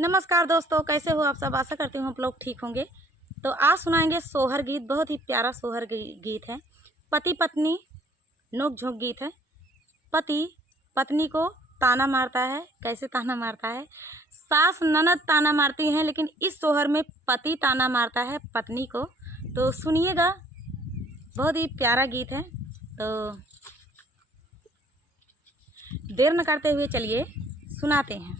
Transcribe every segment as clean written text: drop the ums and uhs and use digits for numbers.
नमस्कार दोस्तों, कैसे हो आप सब। आशा करती हूँ आप लोग ठीक होंगे। तो आज सुनाएंगे सोहर गीत। बहुत ही प्यारा सोहर गीत है। पति पत्नी नोक झोंक गीत है। पति पत्नी को ताना मारता है। कैसे ताना मारता है? सास ननद ताना मारती हैं, लेकिन इस सोहर में पति ताना मारता है पत्नी को। तो सुनिएगा, बहुत ही प्यारा गीत है। तो देर न करते हुए चलिए सुनाते हैं।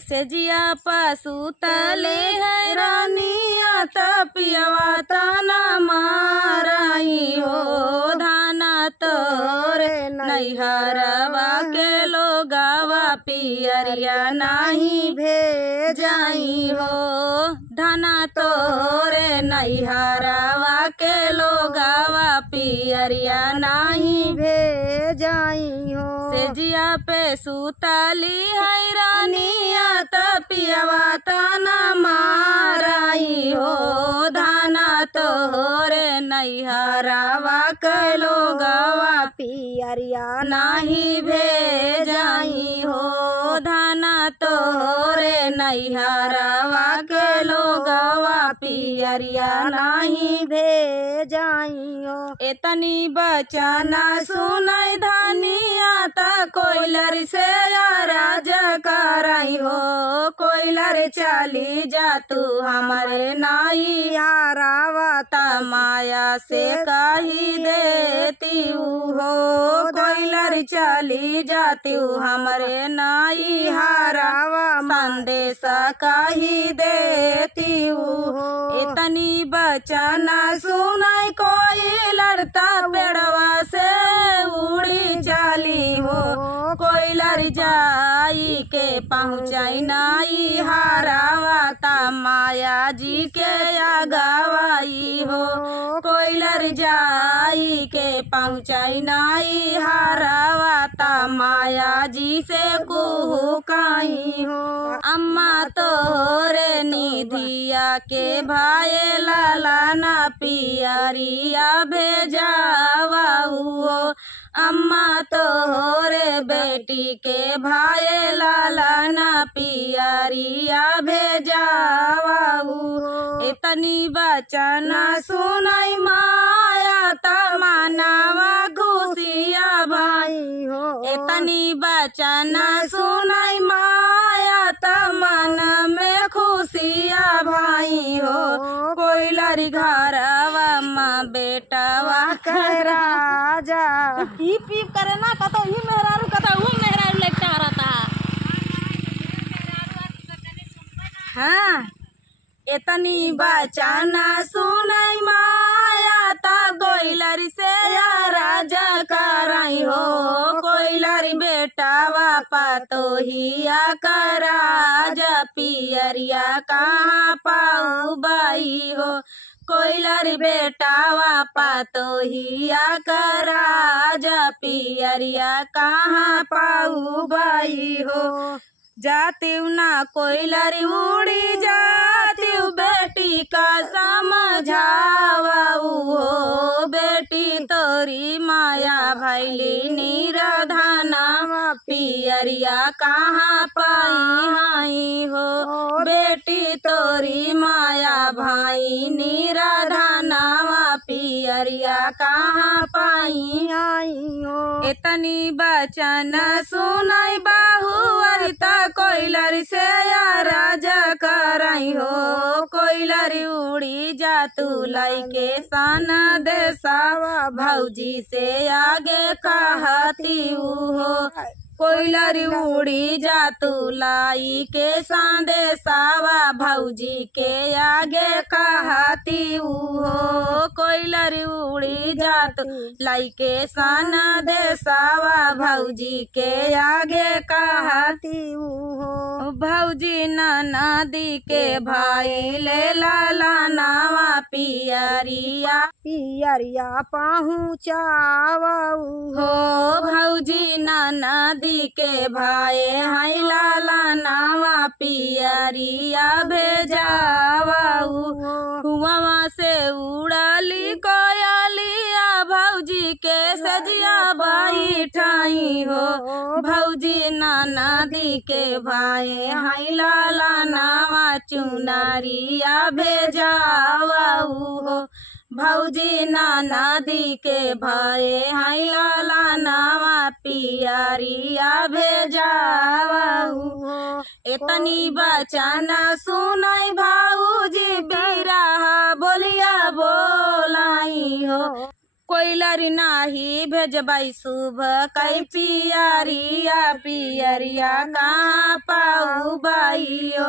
सेजिया पशु तले है रानिया तपियवा ताना माराई हो। धाना तोरे नैहरवा के लोगावा पियरिया नाही भेजाई हो। धाना तोरे नैहरवा के लोगावा पियरिया नाही भेजाई हो। सेजिया पे सुतली है रानिया तपियवा ताना माराई हो। धाना तोरे नैहरवा के लोगवा पियरिया नाही भेजाई हो। धाना तोरे नैहरवा के लोगवा पियरिया नाही भेजाई हो। एतनी बचना सुनाई धानिया त कोइलर से राज कराई हो। कोइलर चली जा तू हमारे नाई हारावा त माया से कही देती हो। कोइलर चली जाती हमारे नाई हारावा संदेश कही देती हो। इतनी बचना सुनाई कोइलर त पेड़वा से उड़ी चली हो। कोइलर जाई के पहुँचाई नाई हारावा ता माया जी के आगवाई हो। कोइलर जाई के पहुँचाई नाई हारावा ता माया जी से कुहुकाई हो। अम्मा तोरे निधिया के भाई लाला ना पियरिया भेजावा हो। अम्मा तोरे बेटी के भाई लाला ना पियरिया भेजावा हो। इतनी बचना सुनाई माया तमनावा खुशिया भाई हो। इतनी बचना सुनाई माया तमन में खुशिया भाई हो। कोइलर घरवा माँ बेटवा करा जा पीप पीप करे ना कतो ही मेहरारू कतो वो मेहरारू लगता रहता। हाँ, इतनी बचना सुनाई माया ता कोइलर से राजा कराई हो। कोइलर बेटावा पतोहिया करा जा पियरिया कहाँ पाऊ बाई हो। कोइलर बेटावा पतोहिया करा जा पियरिया कहाँ पाऊ बाई हो। जातिव ना कोइलर उड़ी जातिव बेटी का समझावा हो। बेटी तोरी माया भैली निराधना पियरिया कहाँ पाई हाई हो। बेटी तोरी माया भाई निराधना पियरिया कहाँ पाई आई हो। इतनी बचन सुनाई बाहुअर ता कोइलर से राजा कराई हो। कोइलर उड़ी जा तू लाई के सन देसावा भौजी से आगे कहती हो। कोइलर उड़ी जा तू लाई के संदेशावा भौजी के आगे कहती हो। कोइलर उड़ी जा तू लाई के संदेशावा भौजी के आगे कहती हो। भौजी नदी के भाई ले लाला नावा पियरिया पियरिया पहुँचावा हो। भौजी नदी के भाई हाई लाला नावा पियरिया भेजावा हुआ से उड़ाली कोयलिया भौजी के सजिया बाई ठाई लाई हो भौजी नदी के भाई हाय लाला नावा चुनरिया भेजाऊ हो भौजी नदी के भाई हाय लाला नावा पियरिया भेजाऊ हो एतनी बचना सुनाई भाऊजी बिरहा बोलिया बोलाई हो कोइलरी नाही भेजबाई शुभ कई पियरिया पियरिया कहाँ पाऊ बाई हो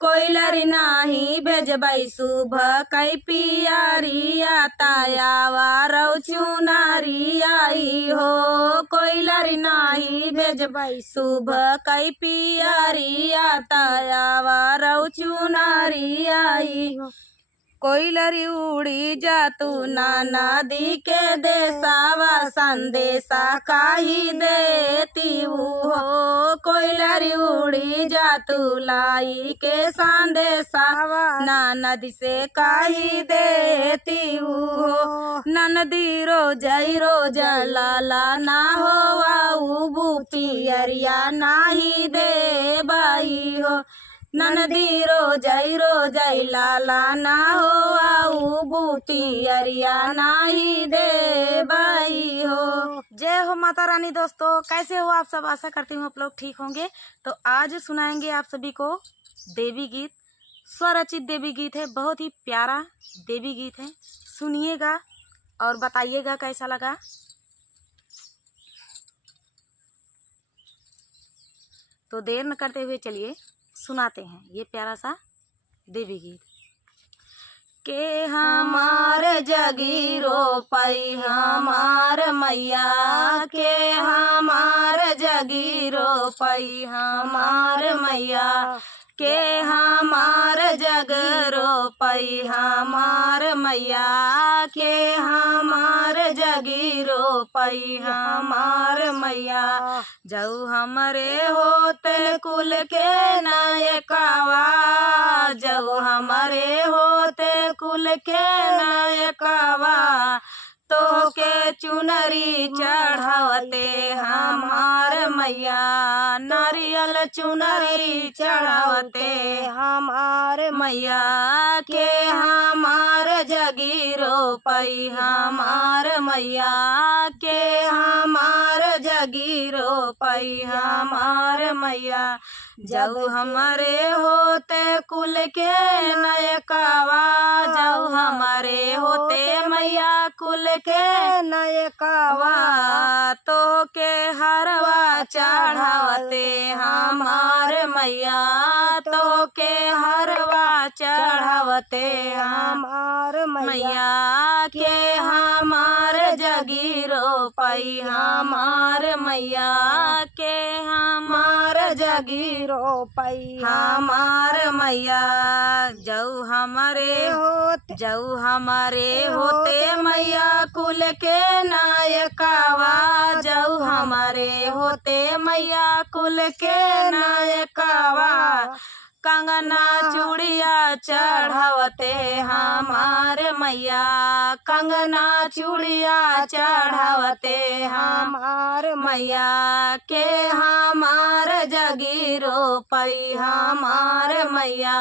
कोइलरी नाही भेजबाई शुभ कई पियरिया तायावा रौ चुनारी आई हो कोइलरी नाही भेजबाई शुभ कई पियरिया तायावा रौ चुनारी आई हो कोइलरी उड़ी जा तू नदी के देसावा संदेशा काही देती हो कोइलरी उड़ी जा तू लाई के संदेशावा नदी से काही देती हो नदी रोज लाला ना हो बुपियरिया नाही दे बाई हो नदी रोजई लाला ना हो आऊ बुटियरिया नाही दे बाई हो। जय हो माता रानी। दोस्तों कैसे हो आप सब, आशा करती हूँ आप लोग ठीक होंगे। तो आज सुनाएंगे आप सभी को देवी गीत, स्वरचित देवी गीत है, बहुत ही प्यारा देवी गीत है। सुनिएगा और बताइएगा कैसा लगा। तो देर न करते हुए चलिए सुनाते हैं ये प्यारा सा देवी गीत। के हमार जगीरो पई हमार मैया के हमार जगीरो पई हमार मैया के हमार जगरो पई हमार मैया के हमार जगीरो पई हमार मैया जऊ हमरे होते कुल के नायकावा जऊ हमरे होते कुल के नायकावा तो के चुनरी चढ़ावते हमार मैया नारियल चुनरी चढ़ावते हमार मैया के हमार जगीरो पई हमार मैया के हमार जगीरो पई हमार मैया जब हमारे होते कुल के नयकावा जब हमारे होते मैया कुल के नयकावा तो के हरवा चढ़ावते हमार मैया तो के हरवा चढ़ावते हमार मैया के हमार जगीरो पई हमार मैया के हमार जगीरो पई हमार मैया जऊ हमारे होते मैया कुल के नायकावा जऊ हमारे होते मैया कुल के नायकावा कंगना चूड़िया चढ़ावते हमार मैया कंगना चूड़िया चढ़ावते हमार मैया के हमार जगीरो पई हमार मैया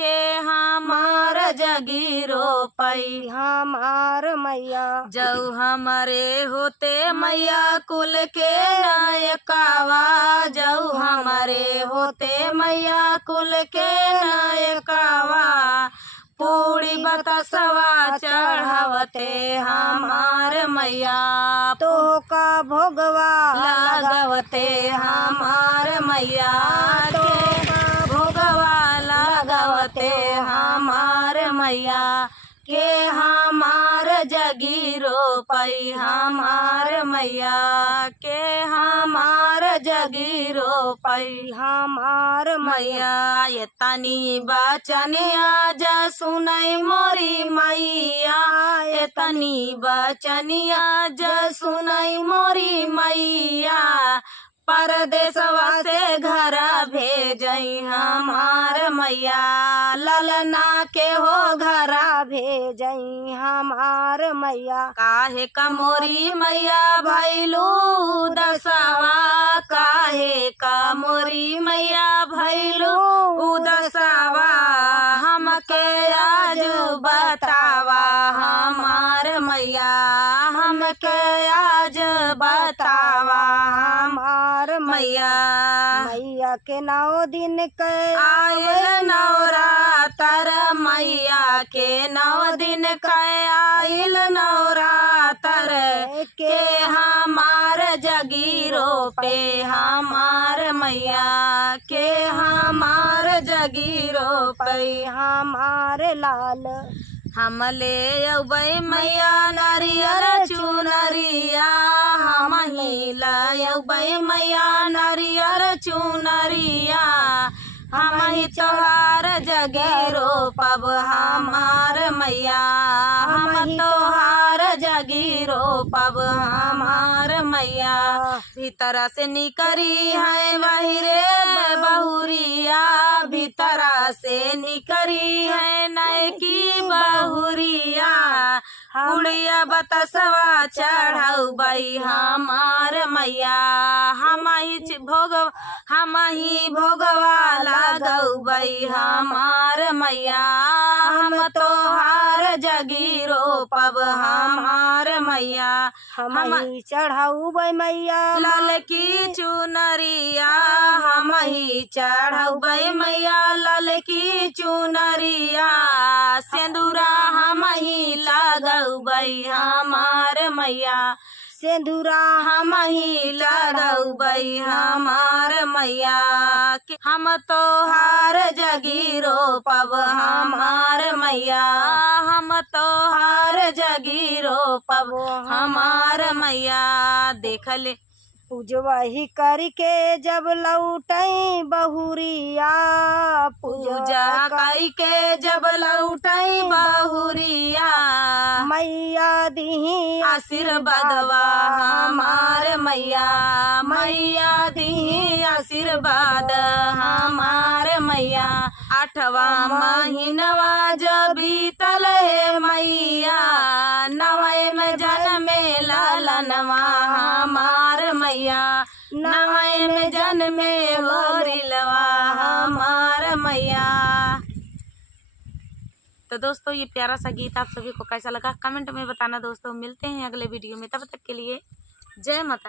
के हमार जगीरो पई हमार मैया जऊ हमारे होते मैया कुल के नायकावा जऊ हमारे होते मैया कुल के नायकावा पूरी बतासवा चढ़ावते हमार मैया तो का भोगवा लगावते हमार मैया तो का भोगवा लगावते हमार मैया के हमार जगीरो पई हमार मैया के हमार जगीरो पई हमार मैया ये तनी बचनिया जा सुनई मोरी मैया ये तनी बचनिया जा सुनई मोरी मैया परदेसवा से घर भेजई हमार मैया, ललना के हो घरा भेजई हमार मैया। काहे का मोरी मैया भैलू दसवा, काहे का मोरी मैया भैलू दसवा, हमके आज बतावा हमार मैया, हमके आज बतावा हमार मैया। मैया के 9 दिन के आयल नवरातर, मैया के 9 दिन के आयल नवरातर, के हमार जगीरो पे हमार मैया, के हमार जगीरो पे हमार लाल। हम ले अबै मैया नारियर चुनरिया, हम ही लबै मैया नारियर चुनरिया, हम ही तोहार जगीरो पब हमार मैया, हम तोहार जगीरो पब हमार मैया। भीतर से निकरी है बहिरे बहुरिया, भीतर से निकरी है नैकी बहुरिया, गुड़िया बतसवा चढ़ाई हमार मैया, हम ही भोगवा लगई हमार मैया, हम तोहार जगीरो पब हमार मैया। हम ही चढ़ाऊबै मैया लाल की चुनरिया, हम ही चढ़ाऊबै मैया लाल की चुनरिया, सिंदूरा हम ही लगौबै हमार मैया, सिंदूरा हम ही लगौबै हमार मैया, हम तोहार जगीरो पब हमार मैया, हम तोहार जगीरो पब हमार मैया। देख ले पूजवा ही करके जब लौटई बहुरिया, पूजा करके जब लौटई बहुरिया, मैया दीही आशीर्वादवा हमार मैया, मैया दीही आशीर्वाद हमार मैया। 8वां महीनवा जब बीतल है मैया, 9वें में जन्मे ललनवा हमार मैया, 9वें में जन्मे होरिलवा हमार मैया। तो दोस्तों ये प्यारा सा गीत आप सभी को कैसा लगा कमेंट में बताना दोस्तों। मिलते हैं अगले वीडियो में, तब तक के लिए जय माता।